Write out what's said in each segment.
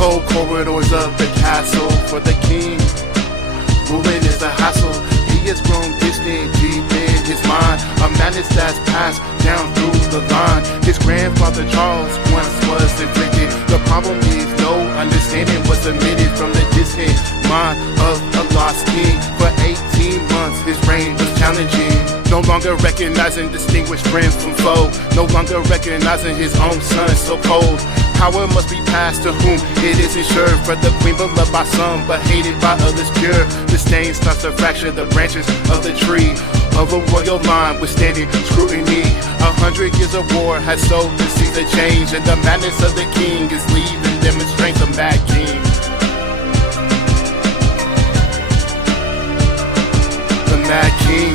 cold corridors of the castle for the king. Ruling is a hassle. He has grown distant deep in his mind. A madness that's passed down through the line. His grandfather Charles once was inflicted. The problem is no understanding was omitted from the distant mind of a lost king. For 18 months his reign was challenging. No longer recognizing distinguished friend from foe. No longer recognizing his own son so cold. Power must be passed to whom it is ensured. For the queen beloved by some, but hated by others pure. Disdain starts to fracture the branches of the tree of a royal line withstanding scrutiny. 100 years of war has sowed the seeds of change, and the madness of the king is leaving demonstrates a mad king. The mad king.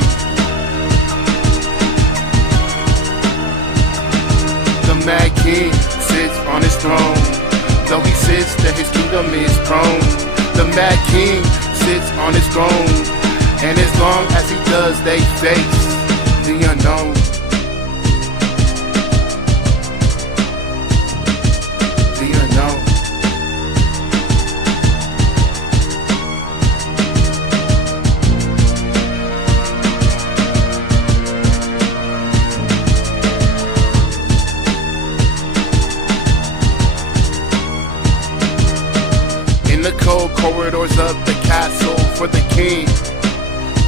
The mad king sits on his throne. Though he sits that his kingdom is prone. The mad king sits on his throne, and as long as he does they face the unknown. The unknown. The cold corridors of the castle for the king.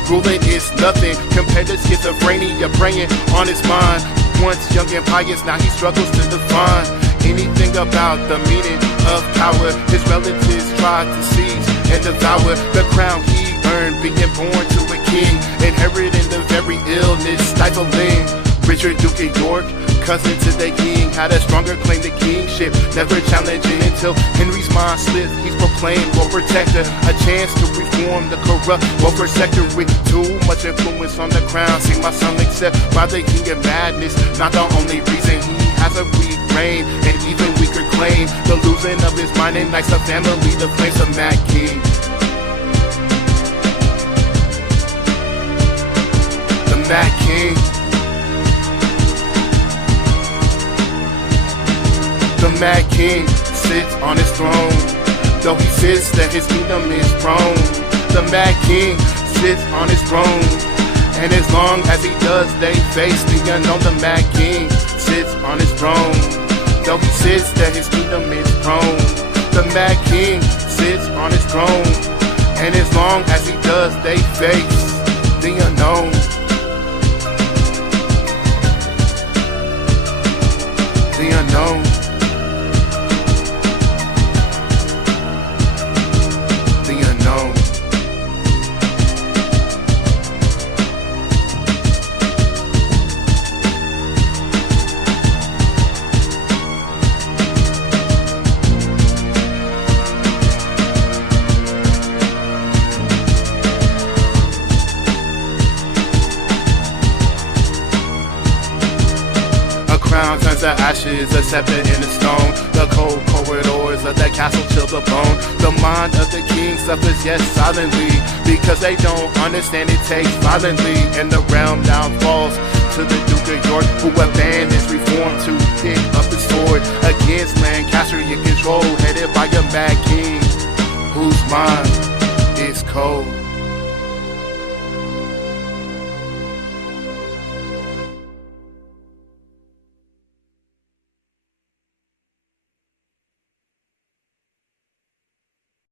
Ruling is nothing compared to schizophrenia preying on his mind. Once young and pious, now he struggles to define anything about the meaning of power. His relatives tried to seize and devour the crown he earned, being born to a king, inheriting the very illness stifling. Richard, Duke of York, cousin to the king, had a stronger claim to kingship, never challenging until Henry's mind slipped. He's proclaimed world protector, a chance to reform the corrupt welfare sector with too much influence on the crown. See my son accept by the king of madness, not the only reason he has a weak reign, and even weaker claim the losing of his mind and nights of family, the flames of mad king. The mad king. The mad king sits on his throne. Though he sits that his kingdom is prone. The mad king sits on his throne, and as long as he does they face the unknown. The mad king sits on his throne. Though he sits that his kingdom is prone. The mad king sits on his throne, and as long as he does they face the unknown. The unknown. Crown turns to ashes, a scepter in a stone. The cold corridors of that castle chill the bone. The mind of the king suffers yet silently, because they don't understand it takes violently. And the realm now falls to the Duke of York, who abandons reform to pick up the sword against Lancastrian control, headed by a mad king whose mind is cold.